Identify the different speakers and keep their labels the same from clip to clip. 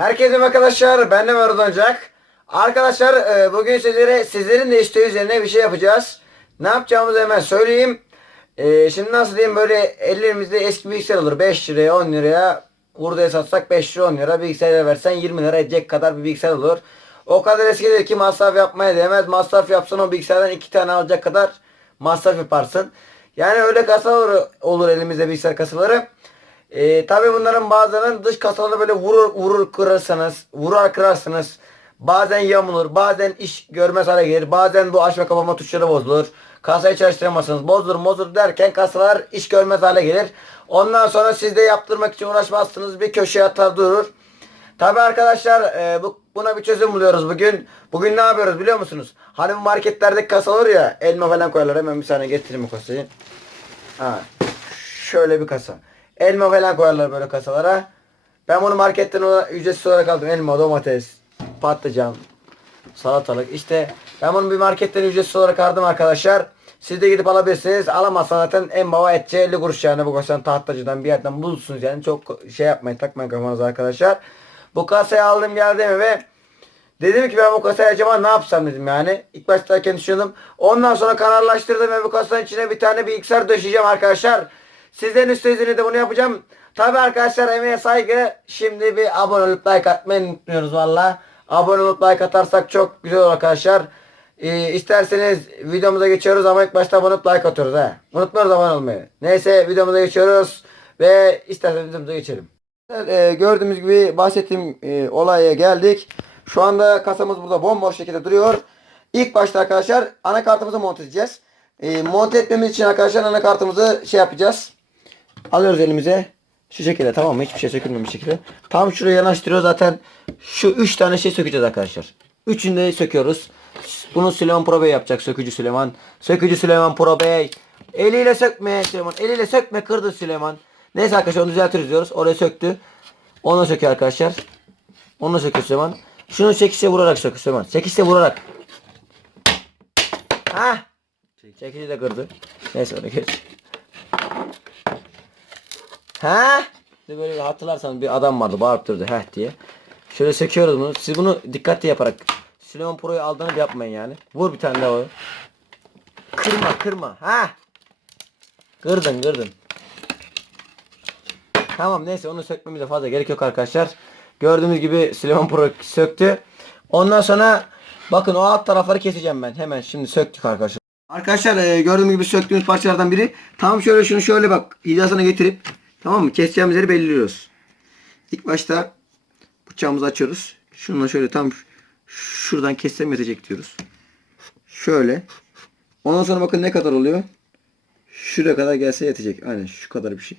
Speaker 1: Herkese arkadaşlar. Ben de Doncak. Arkadaşlar e, bugün sizlere sizlerin de isteği üzerine bir şey yapacağız. Ne yapacağımızı hemen söyleyeyim. E, şimdi nasıl diyeyim böyle elimizde eski bilgisayar olur. 5 liraya 10 liraya Hurdaya satsak 5 lira 10 lira. Bilgisayara versen 20 lira edecek kadar bir bilgisayar olur. O kadar eskidir ki masraf yapmaya değmez. Masraf yapsan o bilgisayardan 2 tane alacak kadar masraf yaparsın. Yani öyle kasa olur, olur elimizde bilgisayar kasaları. Ee, tabi bunların bazılarının dış kasaları böyle vurur vurur kırarsanız, vurar kırarsınız. Bazen yamulur, bazen iş görmez hale gelir, bazen bu açma kapama tuşları bozulur. Kasayı çalıştıramazsınız, bozulur bozulur derken kasalar iş görmez hale gelir. Ondan sonra siz de yaptırmak için uğraşmazsınız, bir köşeye atar durur. Tabi arkadaşlar e, bu, buna bir çözüm buluyoruz bugün. Bugün ne yapıyoruz biliyor musunuz? Hani marketlerdeki kasa olur ya elma falan koyarlar. Hemen bir saniye getireyim bu kasayı. Ha, şöyle bir kasa. Elma falan koyarlar böyle kasalara. Ben bunu marketten ücretsiz olarak aldım. Elma, domates, patlıcan, salatalık. İşte ben bunu bir marketten ücretsiz olarak aldım arkadaşlar. Siz de gidip alabilirsiniz. Alamazsan zaten en baba etçi 50 kuruş yani bu kasanın tahtacıdan bir yerden bulursunuz yani. Çok şey yapmayın takmayın kafanıza arkadaşlar. Bu kasayı aldım geldim ve Dedim ki ben bu kasayı acaba ne yapsam dedim yani. İlk baştayken düşündüm. Ondan sonra kararlaştırdım ve bu kasanın içine bir tane bilgisayar döşeyeceğim arkadaşlar. Sizlerin üstünüzde de bunu yapacağım. Tabi arkadaşlar emeğe saygı. Şimdi bir abone olup like atmayı unutmuyoruz valla. Abone olup like atarsak çok güzel olur arkadaşlar. Ee, isterseniz videomuza geçiyoruz ama ilk başta abone olup like atıyoruz ha. Unutmuyoruz abone olmayı. Neyse videomuza geçiyoruz. Ve isterseniz videomuza geçelim. Ee, gördüğümüz gibi bahsettiğim e, olaya geldik. Şu anda kasamız burada bomboş şekilde duruyor. İlk başta arkadaşlar anakartımızı monte edeceğiz. E, monte etmemiz için arkadaşlar anakartımızı şey yapacağız. Alıyoruz elimize. Şu şekilde tamam mı? Hiçbir şey sökülmemiş şekilde. Tam şuraya yanaştırıyor zaten. Şu üç tane şey sökeceğiz arkadaşlar. Üçünü de söküyoruz. Bunu Süleyman Pro Bey yapacak. Sökücü Süleyman. Sökücü Süleyman Pro Bey. Eliyle sökme Süleyman. Eliyle sökme kırdı Süleyman. Neyse arkadaşlar onu düzeltiriz diyoruz. Oraya söktü. Onu söküyor arkadaşlar. Onu söküyor Süleyman. Şunu çekişe vurarak söküyor Süleyman. Çekişe vurarak. Ha? Çekici de kırdı. Neyse onu geç. Bir de böyle bir hatırlarsanız bir adam vardı bağırıp durdu heh diye. Şöyle söküyoruz bunu. Siz bunu dikkatli yaparak Süleyman Pro'yu aldığını yapmayın yani. Vur bir tane daha o. Kırma kırma. Ha? Kırdın kırdın. Tamam neyse onu sökmemize fazla gerek yok arkadaşlar. Gördüğünüz gibi Süleyman Pro söktü. Ondan sonra bakın o alt tarafları keseceğim ben. Hemen şimdi söktük arkadaşlar. Arkadaşlar e, gördüğünüz gibi söktüğümüz parçalardan biri. Tam şöyle şunu şöyle bak hizasına getirip tamam mı? Keseceğimiz yeri belirliyoruz. İlk başta bıçağımızı açıyoruz. Şununla şöyle tam şuradan kessem yetecek diyoruz. Şöyle. Ondan sonra bakın ne kadar oluyor. Şuraya kadar gelse yetecek. Aynen şu kadar bir şey.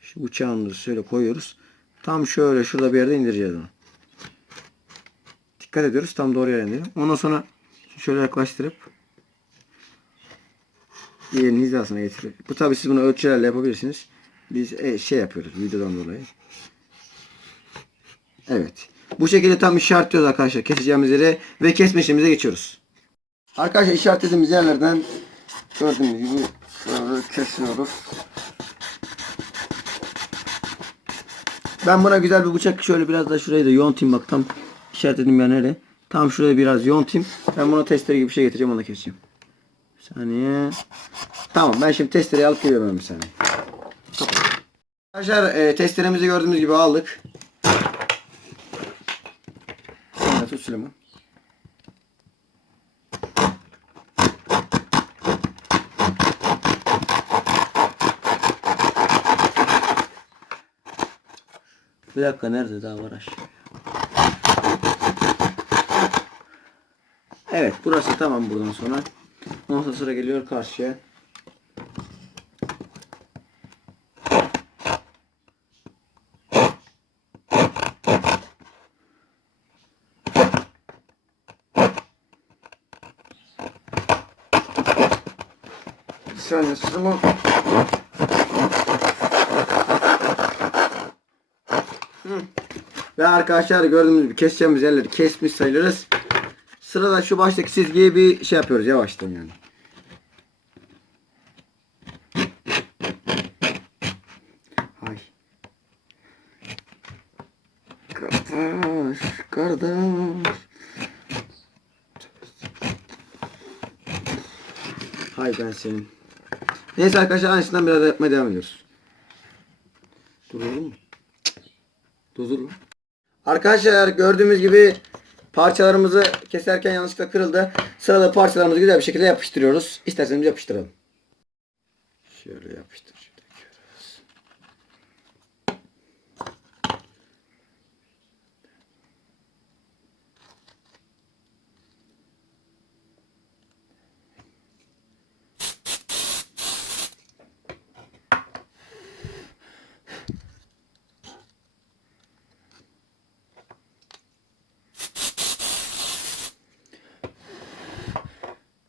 Speaker 1: Şu bıçağımızı şöyle koyuyoruz. Tam şöyle şurada bir yerde indireceğiz onu. Dikkat ediyoruz. Tam doğru yere indiriyor. Ondan sonra şöyle yaklaştırıp diğerinin hizasına getirip. Bu tabi siz bunu ölçülerle yapabilirsiniz. Biz e, şey yapıyoruz videodan dolayı. Evet. Bu şekilde tam işaretliyoruz arkadaşlar keseceğimiz yere ve kesme işlemimize geçiyoruz. Arkadaşlar işaretlediğimiz yerlerden gördüğünüz gibi şöyle kesiyoruz. Ben buna güzel bir bıçak şöyle biraz da şurayı da yontayım bak tam işaretledim yer nereye. Tam şuraya biraz yontayım. Ben buna testere gibi bir şey getireceğim onu da keseceğim. Bir saniye. Tamam ben şimdi testereyi alıp geliyorum bir saniye. Arkadaşlar e, testeremizi gördüğümüz gibi aldık. Şöyle tut Süleyman. Bir dakika nerede daha var aşağı. Evet burası tamam buradan sonra. Ondan sonra geliyor karşıya. Saniye Süleyman. Ve arkadaşlar gördüğünüz gibi keseceğimiz yerleri kesmiş sayılırız. Sırada şu baştaki çizgiye bir şey yapıyoruz yavaştan yani. Kapı. kardeş, kardeş. Hay ben senin. Neyse arkadaşlar aynısından biraz yapmaya devam ediyoruz. Duralım mı? Durdur. Arkadaşlar gördüğümüz gibi parçalarımızı keserken yanlışlıkla kırıldı. Sırada parçalarımızı güzel bir şekilde yapıştırıyoruz. İsterseniz yapıştıralım. Şöyle yapıştır. döküyoruz.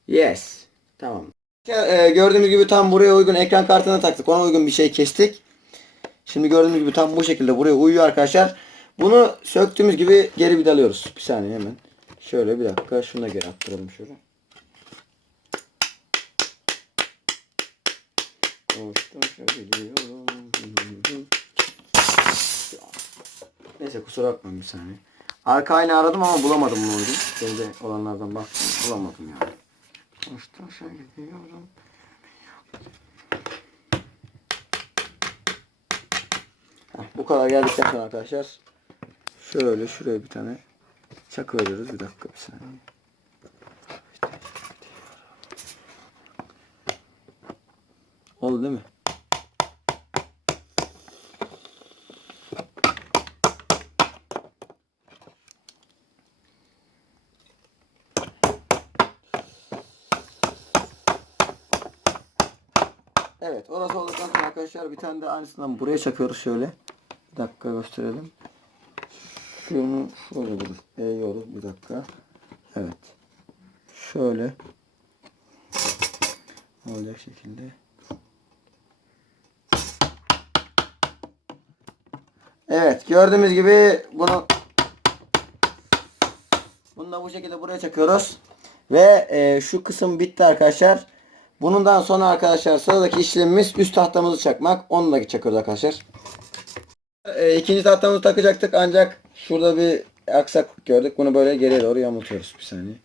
Speaker 1: Yes. Tamam. Ee, gördüğümüz gibi tam buraya uygun ekran kartına taktık. Ona uygun bir şey kestik. Şimdi gördüğünüz gibi tam bu şekilde buraya uyuyor arkadaşlar. Bunu söktüğümüz gibi geri vidalıyoruz. Bir saniye hemen. Şöyle bir dakika. Şunu da geri attıralım şöyle. Neyse kusura bakmayın bir saniye. Arka aynı aradım ama bulamadım bunu. Evde olanlardan baktım. Bulamadım yani. Başta aşağı gidiyorum. Heh, bu kadar geldikten sonra arkadaşlar şöyle şuraya bir tane çakı veriyoruz. Bir dakika bir saniye. Oldu değil mi? Orası olduktan sonra arkadaşlar bir tane de aynısından buraya çakıyoruz şöyle. Bir dakika gösterelim. Şunu şöyle vururuz. Eğiyoruz bir dakika. Evet. Şöyle. Olacak şekilde. Evet gördüğümüz gibi bunu bunu da bu şekilde buraya çakıyoruz. Ve e, şu kısım bitti arkadaşlar. Bundan sonra arkadaşlar sıradaki işlemimiz üst tahtamızı çakmak. Onu da çakıyoruz arkadaşlar. E, ikinci tahtamızı takacaktık ancak şurada bir aksaklık gördük. Bunu böyle geriye doğru yamultuyoruz bir saniye.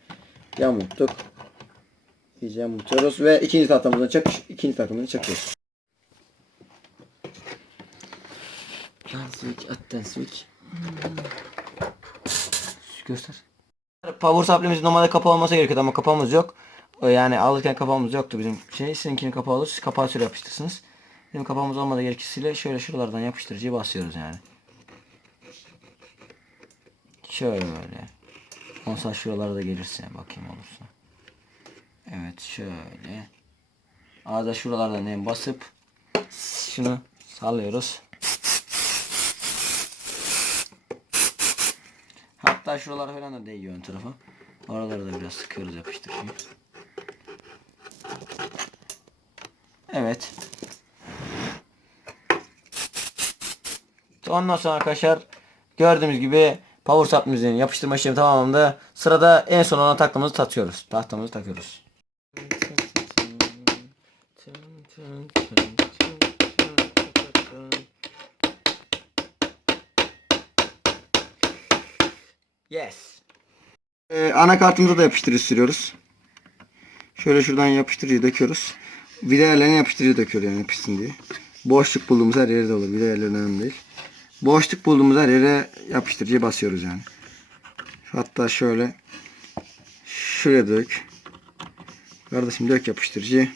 Speaker 1: Yamulttuk. İyice yamultuyoruz ve ikinci tahtamızı çak ikinci tahtamızı çakıyoruz. Yan switch, atten switch. Göster. Power supply'miz normalde kapalı olması gerekiyordu ama kapağımız yok. Yani alırken kapağımız yoktu bizim şey. Sizinkinin kapağı olur. Siz kapağı şöyle yapıştırırsınız. Bizim kapağımız olmadığı gerekçesiyle şöyle şuralardan yapıştırıcıyı basıyoruz yani. Şöyle böyle. Onsa şuralara gelirse bakayım olursa. Evet şöyle. Arada şuralardan nem basıp şunu sallıyoruz. Hatta şuralar falan da değiyor ön tarafa. Oraları da biraz sıkıyoruz yapıştırıcıyı. Evet. Ondan sonra arkadaşlar gördüğümüz gibi power supply'mizin yapıştırma işlemi tamamlandı. Sırada en son ona taktığımızı takıyoruz. Tahtamızı takıyoruz. Yes. Ee, anakartımıza da yapıştırıcı sürüyoruz. Şöyle şuradan yapıştırıcıyı döküyoruz. Vida yapıştırıcı döküyoruz yani yapışsın diye. Boşluk bulduğumuz her yere de olur. Vida önemli değil. Boşluk bulduğumuz her yere yapıştırıcıyı basıyoruz yani. Hatta şöyle şuraya dök. Kardeşim dök yapıştırıcıyı.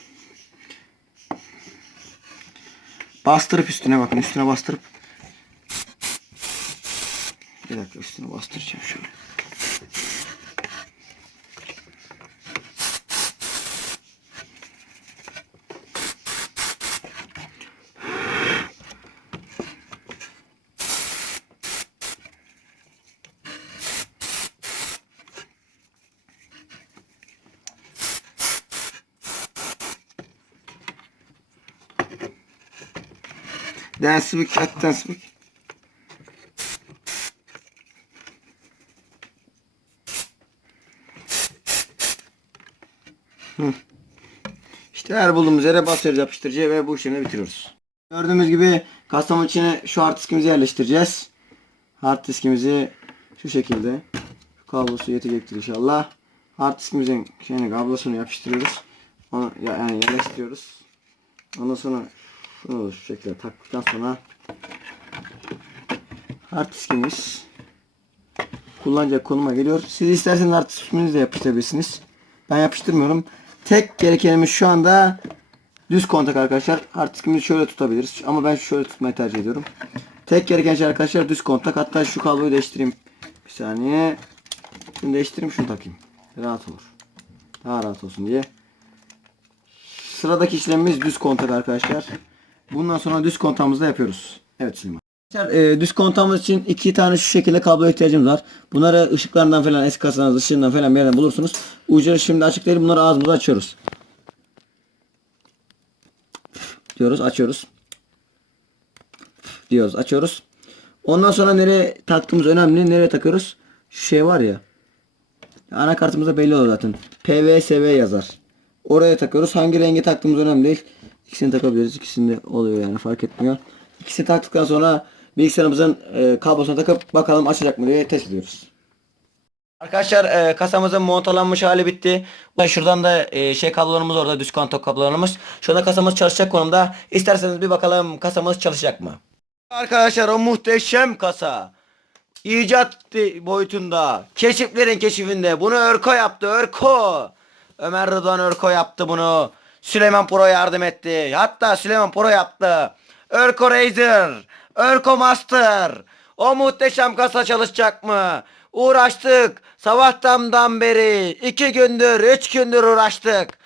Speaker 1: Bastırıp üstüne bakın. Üstüne bastırıp. Bir dakika üstüne bastıracağım şöyle. Dance week, at dance week. Hı. İşte her bulduğumuz yere basıyoruz yapıştırıcıya ve bu işlemi bitiriyoruz. Gördüğümüz gibi kasamın içine şu hard diskimizi yerleştireceğiz. Hard diskimizi Şu şekilde. Şu kablosu yetecektir inşallah. Hard diskimizin şeyini kablosunu yapıştırıyoruz. Onu ya- yani yerleştiriyoruz. Ondan sonra şunu şu şekilde taktıktan sonra hard diskimiz kullanacak konuma geliyor. Siz isterseniz hard diskinizi de yapıştırabilirsiniz. Ben yapıştırmıyorum. Tek gerekenimiz şu anda düz kontak arkadaşlar. Hard diskimizi şöyle tutabiliriz. Ama ben şöyle tutmayı tercih ediyorum. Tek gereken şey arkadaşlar düz kontak. Hatta şu kabloyu değiştireyim. Bir saniye. Şunu değiştireyim şunu takayım. Rahat olur. Daha rahat olsun diye. Sıradaki işlemimiz düz kontak arkadaşlar. Bundan sonra düz kontağımızı da yapıyoruz. Evet Süleyman. E, düz kontağımız için iki tane şu şekilde kablo ihtiyacımız var. Bunları ışıklarından falan eski kasanız ışığından falan bir yerden bulursunuz. Uçları şimdi açık değil. Bunları ağzımıza açıyoruz. Diyoruz açıyoruz. Diyoruz açıyoruz. Ondan sonra nereye taktığımız önemli. Nereye takıyoruz? Şu şey var ya. Anakartımızda belli olur zaten. PVSV yazar. Oraya takıyoruz. Hangi rengi taktığımız önemli değil. İkisini takabiliriz. İkisinde oluyor yani fark etmiyor. İkisini taktıktan sonra bilgisayarımızın e, kablosuna takıp bakalım açacak mı diye test ediyoruz. Arkadaşlar e, kasamızın montalanmış hali bitti. Şuradan da e, şey kablolarımız orada düz kontak kablolarımız. Şurada kasamız çalışacak konumda. İsterseniz bir bakalım kasamız çalışacak mı? Arkadaşlar o muhteşem kasa. İcat boyutunda. Keşiflerin keşifinde. Bunu Örko yaptı. Örko. Ömer Rıdvan Örko yaptı bunu. Süleyman Pro yardım etti. Hatta Süleyman Pro yaptı. Örko Razer. Örko Master. O muhteşem kasa çalışacak mı? Uğraştık. Sabahtan beri. iki gündür, üç gündür uğraştık.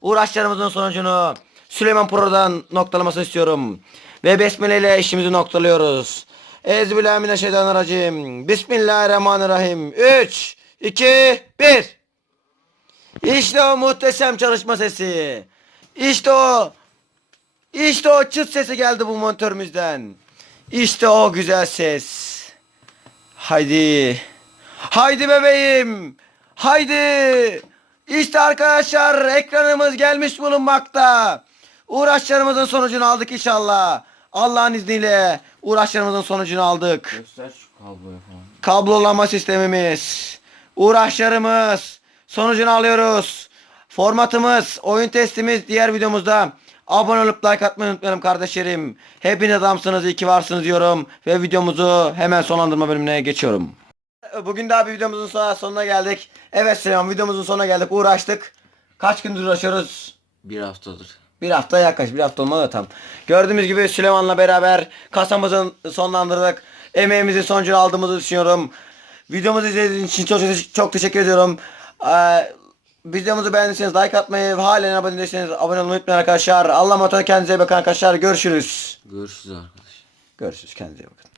Speaker 1: Uğraşlarımızın sonucunu Süleyman Pro'dan noktalamasını istiyorum. Ve besmele ile işimizi noktalıyoruz. Ezbillahimineşşeytanirracim. Bismillahirrahmanirrahim. 3, 2, 1. İşte o muhteşem çalışma sesi. İşte o. İşte o çıt sesi geldi bu monitörümüzden. İşte o güzel ses. Haydi. Haydi bebeğim. Haydi. İşte arkadaşlar ekranımız gelmiş bulunmakta. Uğraşlarımızın sonucunu aldık inşallah. Allah'ın izniyle uğraşlarımızın sonucunu aldık.
Speaker 2: Göster şu kabloyu falan.
Speaker 1: Kablolama sistemimiz, uğraşlarımız, sonucunu alıyoruz. Formatımız, oyun testimiz diğer videomuzda. Abone olup like atmayı unutmayalım kardeşlerim. Hepiniz adamsınız, iyi ki varsınız diyorum. Ve videomuzu hemen sonlandırma bölümüne geçiyorum. Bugün daha bir videomuzun son- sonuna geldik. Evet Süleyman videomuzun sonuna geldik. Uğraştık. Kaç gündür uğraşıyoruz?
Speaker 2: Bir haftadır.
Speaker 1: Bir hafta yaklaş, bir hafta olmadı tam. Gördüğümüz gibi Süleyman'la beraber kasamızı sonlandırdık. Emeğimizin sonucunu aldığımızı düşünüyorum. Videomuzu izlediğiniz için çok çok teşekkür ediyorum. Ee, videomuzu beğendiyseniz like atmayı ve halen abone değilseniz abone olmayı unutmayın arkadaşlar. Allah'a emanet olun kendinize iyi bakın arkadaşlar. Görüşürüz.
Speaker 2: Görüşürüz arkadaşlar.
Speaker 1: Görüşürüz kendinize iyi bakın.